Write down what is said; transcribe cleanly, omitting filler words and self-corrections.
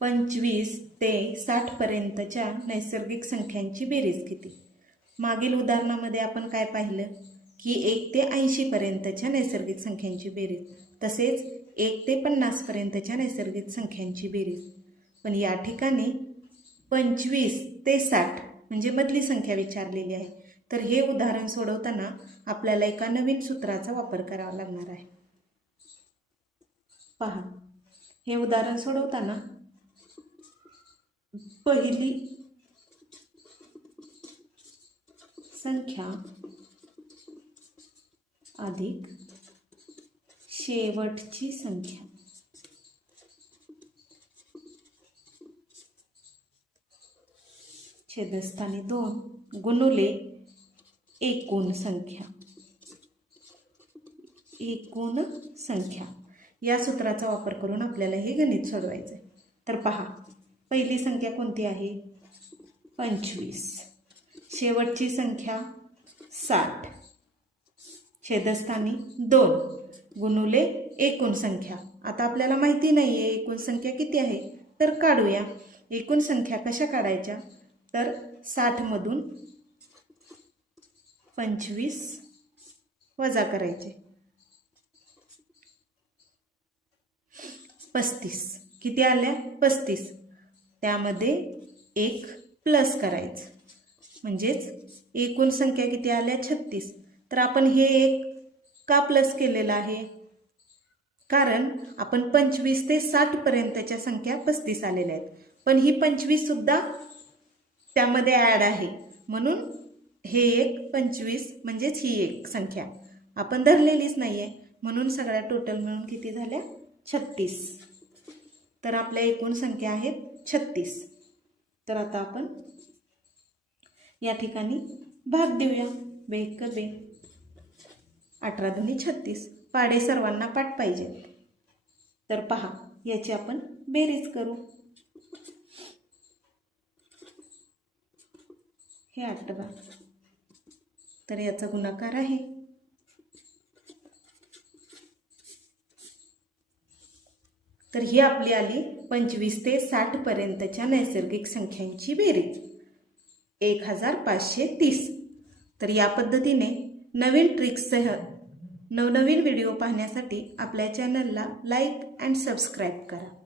25 ते 60 पर्यंतच्या नैसर्गिक संख्यांची बेरीज किती? मागील उदाहरणामध्ये आपण काय पाहिलं की 1 ते 80 पर्यंतच्या नैसर्गिक संख्यांची बेरीज, तसेच 1 ते 50 पर्यंतच्या नैसर्गिक संख्यांची बेरीज. पण या ठिकाणी 25 ते 60 म्हणजे मधली संख्या विचारलेली आहे. तर हे उदाहरण सोडवताना आपल्याला एका नवीन सूत्राचा वापर करावा लागणार आहे. पहा, हे उदाहरण सोडवताना पहिली संख्या अधिक शेवटची संख्या छेदस्थानी 2 गुणुले एकूण संख्या या सूत्राचा वापर करून आपल्याला हे गणित सोडवायचे आहे. तर पहा, पहिली संख्या कोणती आहे? 25. शेवटची संख्या 60. छेदस्थानी 2 गुणुले एकूण संख्या. आता आपल्याला माहिती नाही आहे एकूण संख्या किती आहे, तर काढूया. एकूण संख्या कशा काढायच्या? तर 60 मधून 25 वजा करायचे. 35 किती आल्या? 35. त्यामध्ये 1 प्लस करायचं, म्हणजेच एकूण संख्या किती आल्या? 36. तर आपण हे 1 का प्लस केलेलं आहे? कारण आपण 25 ते 60 पर्यंतच्या संख्या 35 आलेल्या आहेत, पण ही 25 सुद्धा त्यामध्ये ॲड आहे, म्हणून हे एक 25 म्हणजेच ही एक संख्या आपण धरलेलीच नाही आहे, म्हणून सगळ्या टोटल मिळून किती झाल्या? 36. तर आपल्या एकूण संख्या आहेत 36. तर आता आपण या ठिकाणी भाग देऊया. 18 दुनी 36. पाढे सर्वांना पाठ पाहिजे. तर पहा, याची आपण बेरीज करू. हे 18, तर याचा गुणाकार आहे. तर ही आपली आली 25 ते 60 पर्यंतच्या नैसर्गिक संख्यांची बेरीज 1530. तर या पद्धतीने नवीन ट्रिक्ससह नवनवीन व्हिडिओ पाहण्यासाठी आपल्या चॅनलला लाईक अँड सबस्क्राईब करा.